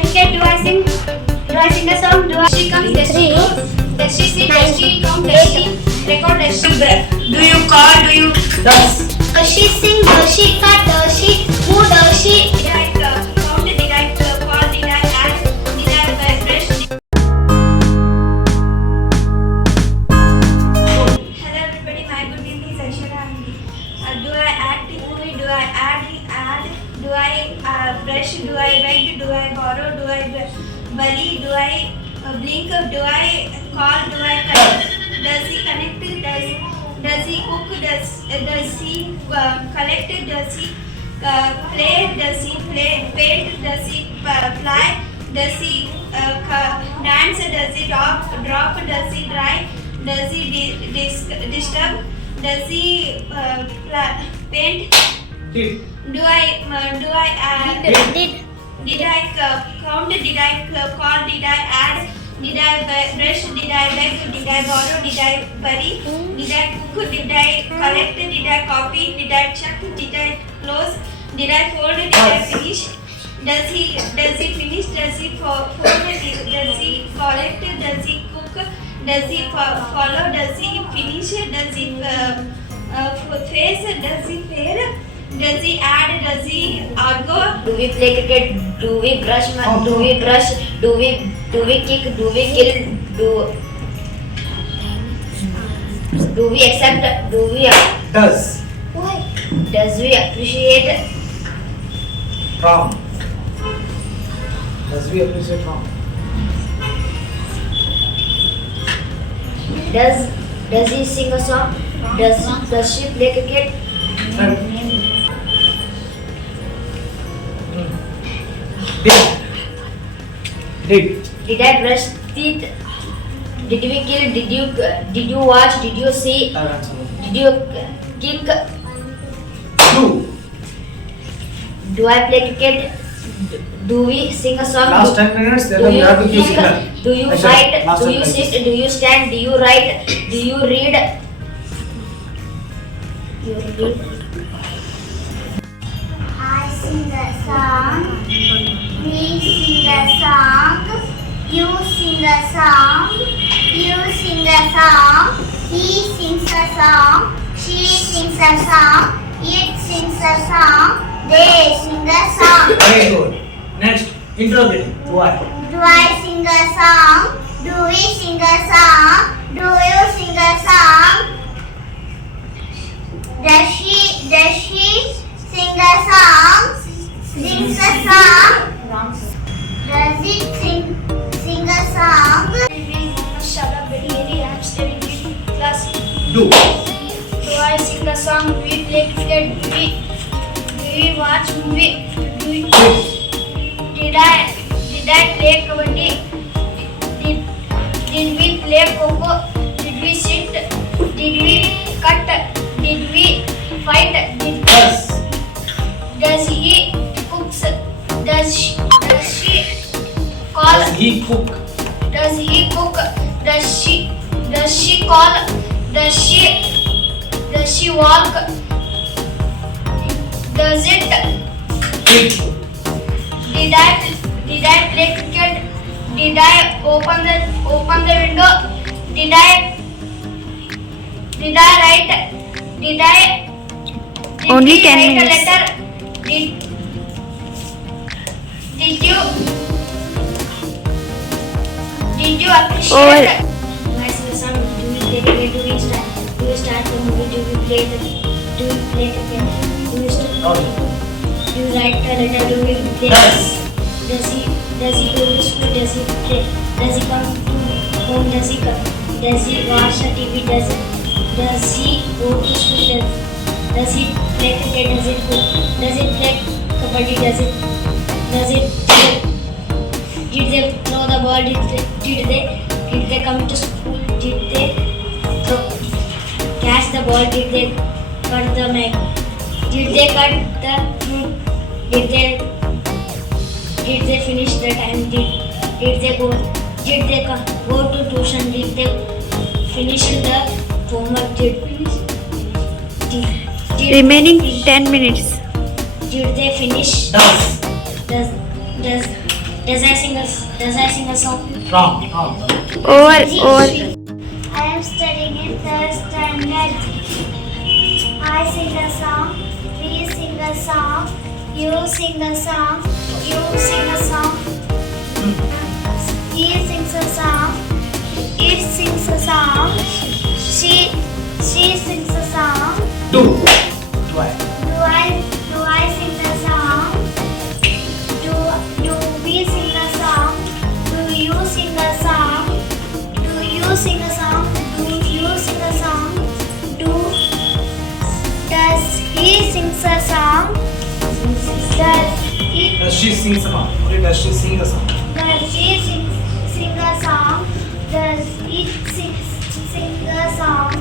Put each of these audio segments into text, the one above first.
play cricket? Do I sing? Do I sing a song? Do I she come? Does she go? Does she sit? Does she come? Does she record? Does she do you call? Do you Does. does she sing? Does she cut? Does she move? Does she did I count? Did I call? Did I ask? Did I brush? Hello everybody, my good name is Aishwarya. Do I act in movie? Do I add? Do I brush? Do I beg? Do I borrow? Do I bury? Do I blink? Do I call? Do I connect? Does he connect? Does he cook? Does he collect? Does he play? Does he paint? Does he fly? Does he dance? Does he drop? Does he dry? Does he disturb? Does he paint? Did. Did I count? Did I call? Did I add? Did I brush? Did I beg? Did I borrow? Did I bury? Did I cook? Did I collect? Did I copy? Did I check? Did I close? Did I fold? Did I finish? Does he finish? Does he fold? Does he collect? Does he cook? Does he follow? Does he finish? Does he face? Does he fail? Does he add? Does he argue? Do we play cricket? Do we brush? Do we brush? Do we kick? Do we kill? Do we accept? Do we Does. Why? does we appreciate? Wrong. Does we appreciate wrong? Does he sing a song? Does she play cricket? Right. Did. Did I brush teeth? Did we kill? Did you watch? Did you see? Did you kick? Do. Do I play cricket? Do we sing a song? Last 10 minutes, then you have to give signal. Do you Aisha, fight? last Do 10 you minutes. sit? Do you stand? Do you write? Do you read? You read. I sing a song. We sing a song. You sing a song. You sing a song. He sings a song. She sings a song. It sings a song. They sing a song. Very good. Next, interrogating. Why? Do I sing a song? Do we sing a song? Do you sing a song? Does she sing a song? Sings a song? Does it sing a song? I'm studying in class. Do. Do I sing a song? Do we play cricket? Do we watch movie? Did I play kabaddi? Did we play coco? Did we sit? Did we cut? Did we fight? Does he cooks? Does she call? Does he cook? Does he cook? Does she call? Does she walk? Does it? Did. Did I play cricket? Did I open the window? Did I write? Did Only we 10 write minutes. a letter? Did you appreciate? Over. Do I sing a song? Do we play cricket? Do we start the movie? Do we play cricket? Do you write a letter? Do we play? Does he go to school? Does he play? Does he come home? Does he watch the TV? Does he go to school? Does he play cricket? Does it play kabaddi? Did they throw the ball? Did they come to school? Did they catch the ball? Did they cut the mic? Did they cut the fruit? Did they finish the time? Did they go to tuition? Did they finish the homework? Remaining 10 minutes. Did they finish? Does. Does Does I sing a song? Wrong. Over. I am studying in third standard. I sing a song. We sing a song. You sing a song. You sing a song. He sings a song. It sings a song. She sings a song. Do I? Do I sing a song? Do we sing a song? Do you sing a song? Do you sing a song? Do you sing a song? Does he sing a song? Does she sing a song? Okay, does she sing a song? Does she sing a song? Does it sing a song?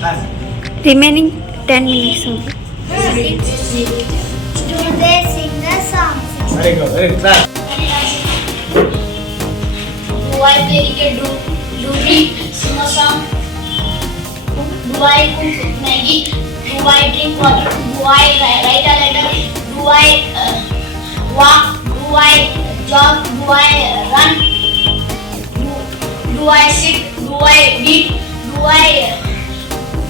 Time. Remaining 10 minutes only. Do they sing a song? Very good. Very good. Clap. Do I play cricket? Do we sing a song? Do I cook Maggie? Do I drink water? Do I write a letter? Do I walk? Do I jog? Do I run? Do I sit? Do I eat? Do I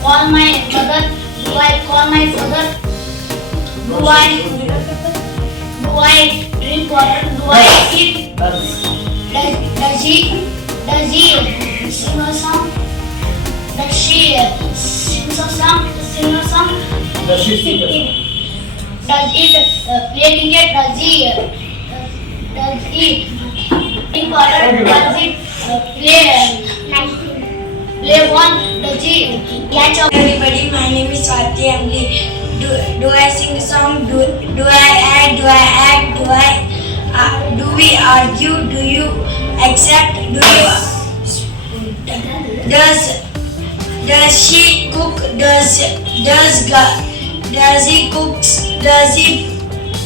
call my mother? Do I call my father? Do I drink water? Do I eat? Does he sing a song? Does she sing a song? Does she sing a song? Does it play cricket? Does he drink water? Does it play ball? Does he catch up? Everybody, my name is Swati Amli. Do I sing a song? Do I act? Do I act? Do we argue? Do you accept? Does she cook? Does he cooks? Does he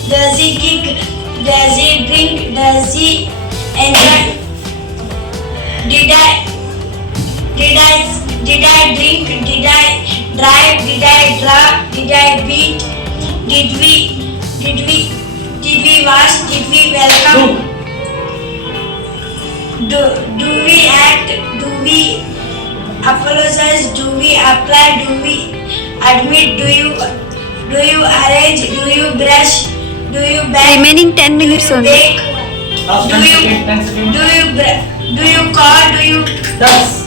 kick? Does he drink? Does he enjoy? Did I drink? Did I drive? Did I draw? Did I beat? Did we wash? Did we welcome? Do we act? Do we apologize? Do we apply? Do we admit? Do you arrange? Do you brush? Do you bake? Remaining 10 minutes Do you only. bake? Last Do 10 you seconds. 10 seconds. do you call? Do you Does.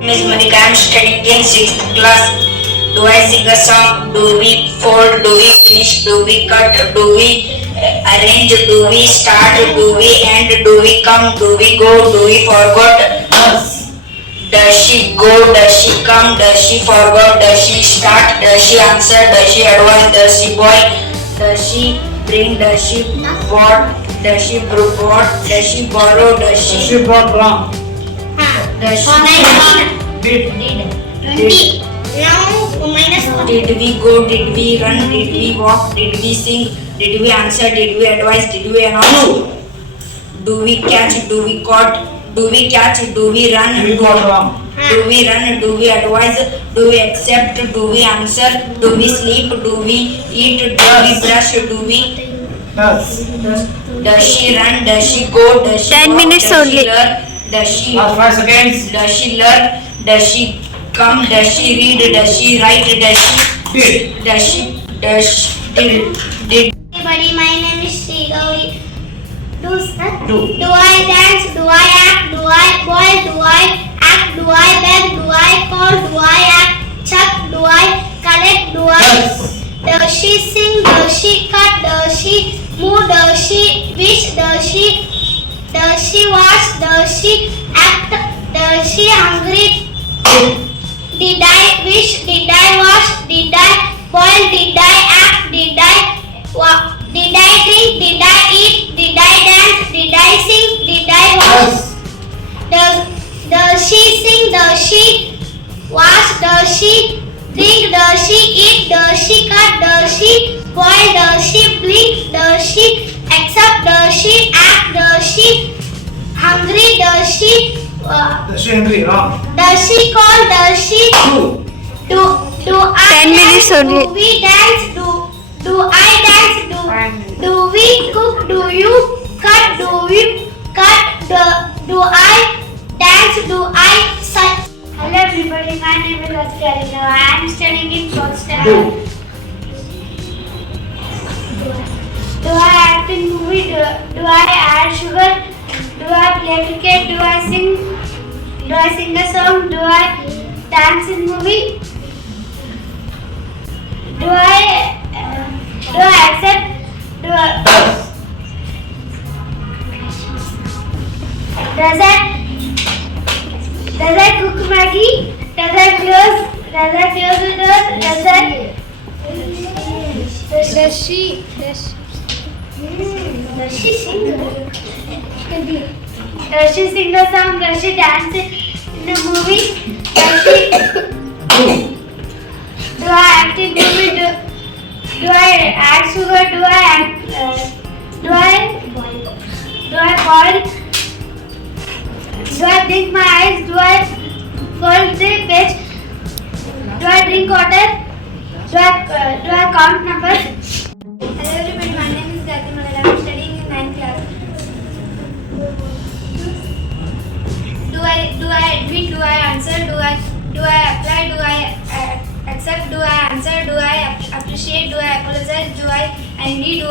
Miss Monica, I'm studying in 6th class. Do I sing a song? Do we fold? Do we finish? Do we cut? Do we arrange? Do we start? Do we end? Do we come? Do we go? Do we forget? Does. Does she go? Does she come? Does she forget? Does she start? Does she answer? Does she advise? Does she boil? Does she bring? Does she bought? Does she brought? Does she borrow? Does Does she she brought wrong? does she Did. Did we go? Did we run? Did we walk? Did we sing? Did we answer? Did we advise? Did we announce? Do we catch? Do we caught? Do we catch? Do we run? We got wrong. Do we run? Do we advise? Do we accept? Do we answer? Do we sleep? Do we eat? Do we brush? Do we Does. does she run? Does she go? Does she 10 walk? minutes Does she only. learn? Does she Last 5 seconds. does she learn? Does she come? Does she read? Does she write? Did. Did Everybody, my name is Sri Gauri. Do. Do I dance? Do I act? Do I boil? Do I act? Do I beg? Do I call? Do I act? Chuck? Do I collect? Do I? Does she sing? Does she cut? Does she move? Does she wish? Does she wash? Does she act? Does she hungry? Did I wish? Did I wash? Did I boil? Did I act? Did I drink? Did I eat? Did I dance? Did I sing? Did I wash? Does she sing? Does she wash? Does she drink? Does she eat? Does she cut? Does she boil? Does she blink? Does she accept? Does she act? Does she hungry? Does she Does she agree? Wrong. does she call? Does she Do. do I 10 minutes dance? only. Do we dance? Do I dance? Do Do you cut? Do you cut? Do I dance? Do I sing? Hello everybody, my name is Askarina. I am studying in first standard. Do I act in movie? Do I add sugar? Do I play cricket? Do I sing? Do I sing a song? Do I dance in movie? Do I accept? Does I cook Maggie? Does I close the door? Does she sing? Does she sing the song? Does she dance in the movie? Do I act in movie? Do I add sugar? Do I boil? Do I blink my eyes? Do I fold the page? Do I drink water? Do I count numbers? Hello everybody, my name is Gayatri Malala. I am studying in 9th class. Do I admit? Do I answer? Do I apply? Do I accept? Do I answer? Do I appreciate? Do I apologize? Do I angry?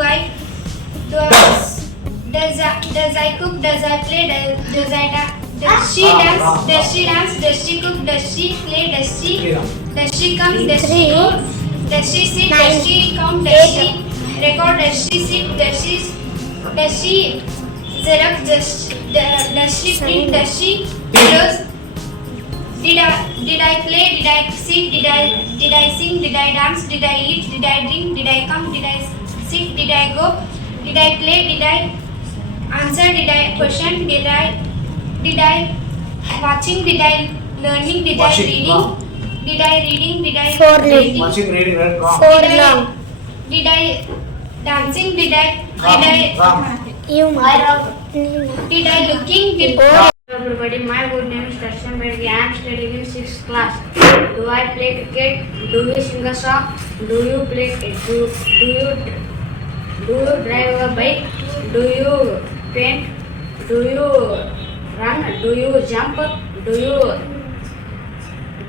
Does I cook? Does I play? Does she dance? Does she cook? Does she play? Does she come? Does she go? Does she sit? Does she count? Does she record? Does she sit? Does she xerox? Does she print? Does she close? Did I play? Did I sit? Did I sing? Did I dance? Did I eat? Did I drink? Did I come? Did I sit? Did I go? Did I play? Did I answer? Did I question? Did I watching? Did I learning? Did I reading? Did I reading? Did I writing? Watching, reading, right? Wrong. Did I dancing? Did I looking? Hello everybody, my good name is Darshan Reddy. I am studying in 6th class. Do I play cricket? Do you sing a song? Do you drive a bike? Do you paint? Do you run? Do you jump? Do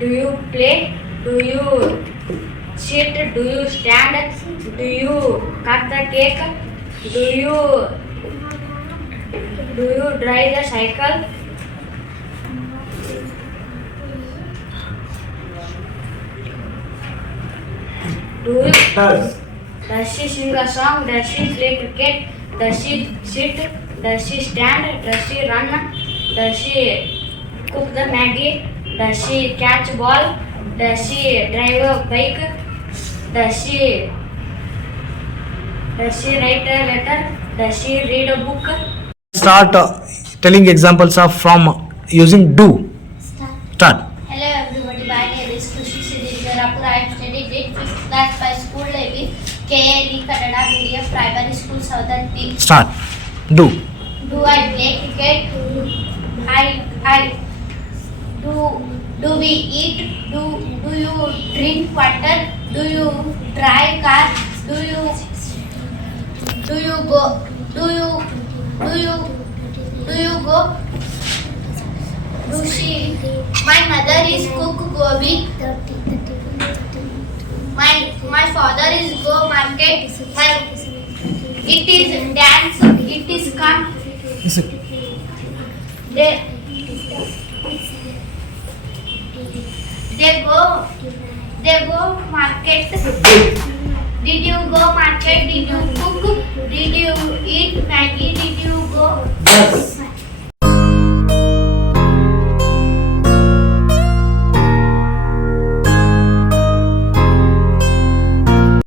you play? Do you sit? Do you stand? Do you cut the cake? Do you drive the cycle? Does she sing a song? Does she play cricket? Does she sit? Does she stand? Does she run? Does she cook the Maggie? Does she catch ball? Does she drive a bike? Does she write a letter? Does she read a book? Start telling examples of from using do. Start. Hello everybody, my name is Khushi Siddhirapur. I am studying in 5th class by school name is KLE Kannada Medium Primary School Southern P. Start. Do. Do I play cricket? Do we eat? Do you drink water? Do you drive car? Do you go? Do she? My mother is cook gobi. My father is go market. It is dance. It is come. They go market. Did you go market? Did you